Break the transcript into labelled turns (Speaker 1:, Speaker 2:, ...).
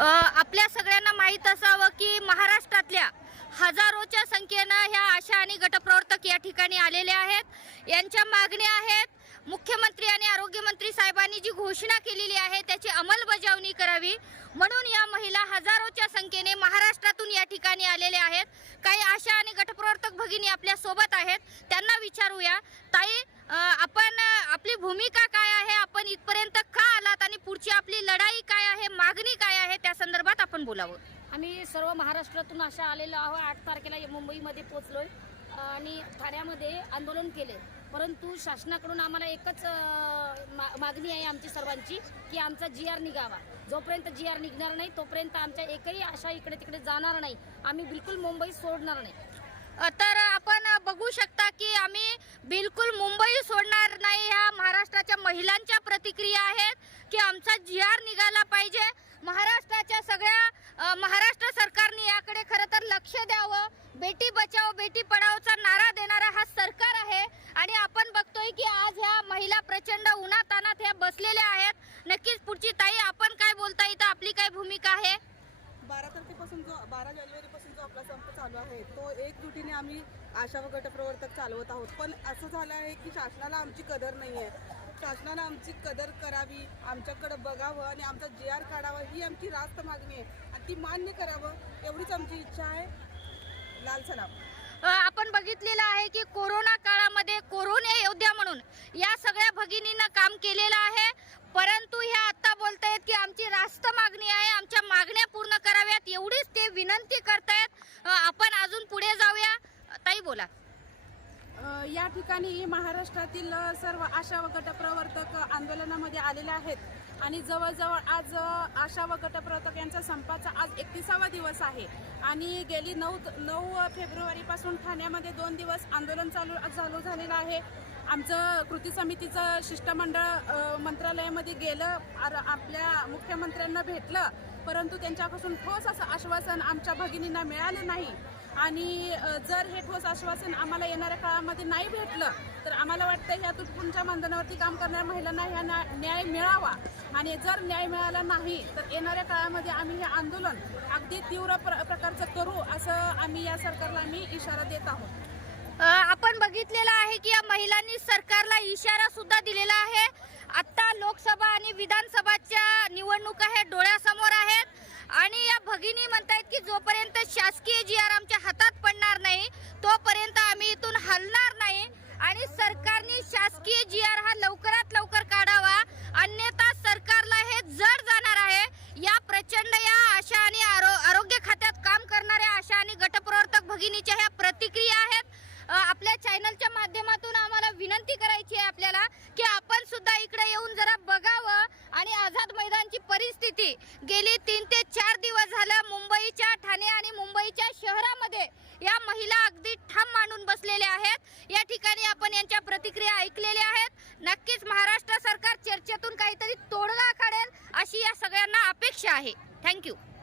Speaker 1: आपल्या सगळ्यांना माहीत असावं की महाराष्ट्रातल्या हजारोच्या संख्येनं ह्या आशा आणि गटप्रवर्तक या ठिकाणी आलेले आहेत. यांच्या मागण्या आहेत. मुख्यमंत्री आणि आरोग्यमंत्री साहेबांनी जी घोषणा केलेली आहे त्याची अंमलबजावणी करावी. म्हणून या महिला हजारोच्या संख्येने महाराष्ट्रातून या ठिकाणी आलेल्या आहेत. काही आशा आणि गटप्रवर्तक भगिनी आपल्यासोबत आहेत. त्यांना विचारूया. ताई आपण आपली भूमिका काय आहे? आपण इथपर्यंत का आलात? आणि पुढची आपली लढाई काय आहे? मागणी काय आहे? आपण बोलावं.
Speaker 2: आम्ही सर्व महाराष्ट्रातून अशा आलेलो आहोत. आठ तारखेला मुंबईमध्ये पोचलोय आणि ठाण्यामध्ये आंदोलन केले परंतु शासनाकडून आम्हाला एकच मा- मागणी आहे आमची सर्वांची की आमचा जी आर निघावा. जोपर्यंत जी आर निघणार नाही तोपर्यंत आमच्या एकही आशा इकडे तिकडे जाणार नाही. आम्ही बिलकुल मुंबई सोडणार नाही.
Speaker 1: तर आपण बघू शकता की आम्ही बिलकुल मुंबई सोडणार नाही. ह्या महाराष्ट्राच्या महिलांच्या प्रतिक्रिया आहेत की आमचा जी आर निघाला पाहिजे महाराष्ट्राच्या सगळ्या अ, महाराष्ट्र सरकारने याकडे खरं तर लक्ष द्यावं बेटी बचाओ बेटी पढाओचा नारा देणारा हा सरकार आहे आणि आपण बघतोय की आज ह्या महिला प्रचंड उन्हातानात ह्या बसलेल्या आहेत नक्कीच पुढची ताई आपण काय बोलता इथं आपली काय भूमिका आहे?
Speaker 3: बारा तारखेपासून जो बारा जानेवारीपासून जो आपला संप चालू आहे तो एकजुटीने आम्ही आशा व गटप्रवर्तक चालवत आहोत. पण असं झालं आहे की शासनाला आमची कदर नाही आहे शासनानं आमची कदर करावी आमच्याकडे बघावं आणि आमचा जी आर काढावा ही आमची रास्त मागणी आहे. आणि ती मान्य करावं एवढीच आमची इच्छा आहे. लाल सलाम.
Speaker 1: आपण बघितलेलं आहे की कोरोना काळामध्ये कोरोना योद्धा म्हणून या सगळ्या भगिनीनं काम केलेलं आहे. परंतु ह्या जास्त मागणी आहे. आमच्या मागण्या पूर्ण कराव्यात. एवढीच ते विनंती करतायत. आपण अजून पुढे जाऊया. ताई बोला.
Speaker 4: या ठिकाणी महाराष्ट्रातील सर्व आशा व गटप्रवर्तक आंदोलनामध्ये आलेले आहेत. आणि जवळजवळ आज आशा व गटप्रवर्तक यांचा संपाचा आज एकतीसावा दिवस आहे. आणि गेली नऊ नऊ फेब्रुवारीपासून ठाण्यामध्ये दोन दिवस आंदोलन चालू चालू झालेलं आहे. आमचं कृती समितीचं शिष्टमंडळ मंत्रालयामध्ये गेलं आर- आपल्या मुख्यमंत्र्यांना भेटलं परंतु त्यांच्यापासून ठोस असं आश्वासन आमच्या भगिनींना मिळालं नाही. आणि जर हे ठोस आश्वासन आम्हाला येणाऱ्या काळामध्ये नाही भेटलं तर आम्हाला वाटतं ह्या तुटपुंच्या मानधनावरती काम करणाऱ्या महिलांना ह्या ना- न्याय मिळावा. आणि जर न्याय मिळाला नाही तर येणाऱ्या काळामध्ये आम्ही हे आंदोलन अगदी तीव्र प्र प्रकारचं करू असं आम्ही या सरकारला आम्ही इशारा देत आहोत.
Speaker 1: आपण बघितलेलं आहे की या महिलांनी सरकारला इशारा सुद्धा दिलेला आहे. आता लोकसभा आणि विधानसभाच्या निवडणुका हे डोळ्यासमोर आहेत. आणि या भगिनी म्हणतायत की जोपर्यंत शासकीय जी आर आमच्या तोपर्यंत आम्ही इथून हलणार नाही. आणि सरकारने शासकीय जी आर हा लवकरात लवकर काढावा. अन्यथा सरकारला हे जड जाणार आहे. या प्रचंड या आशा आणि आरो आरोग्य खात्यात काम करणाऱ्या आशा आणि गटप्रवर्तक भगिनीच्या ह्या प्रतिक्रिया आहेत. आपल्या चॅनलच्या माध्यमातून आम्हाला विनंती करायची आहे आपल्याला की आपण सुद्धा इकडे येऊन जरा बघावं. आणि आझाद मैदानची परिस्थिती गेली तीन ते चार दिवस झालं मुंबईच्या ठाणे आणि मुंबईच्या शहरामध्ये या महिला अगदी ठाम मांडून बसलेल्या आहेत या ठिकाणी आपण यांच्या प्रतिक्रिया ऐकलेल्या आहेत नक्कीच महाराष्ट्र सरकार चर्चेतून काहीतरी तोडगा काढेल अशी या सगळ्यांना अपेक्षा आहे. थँक्यू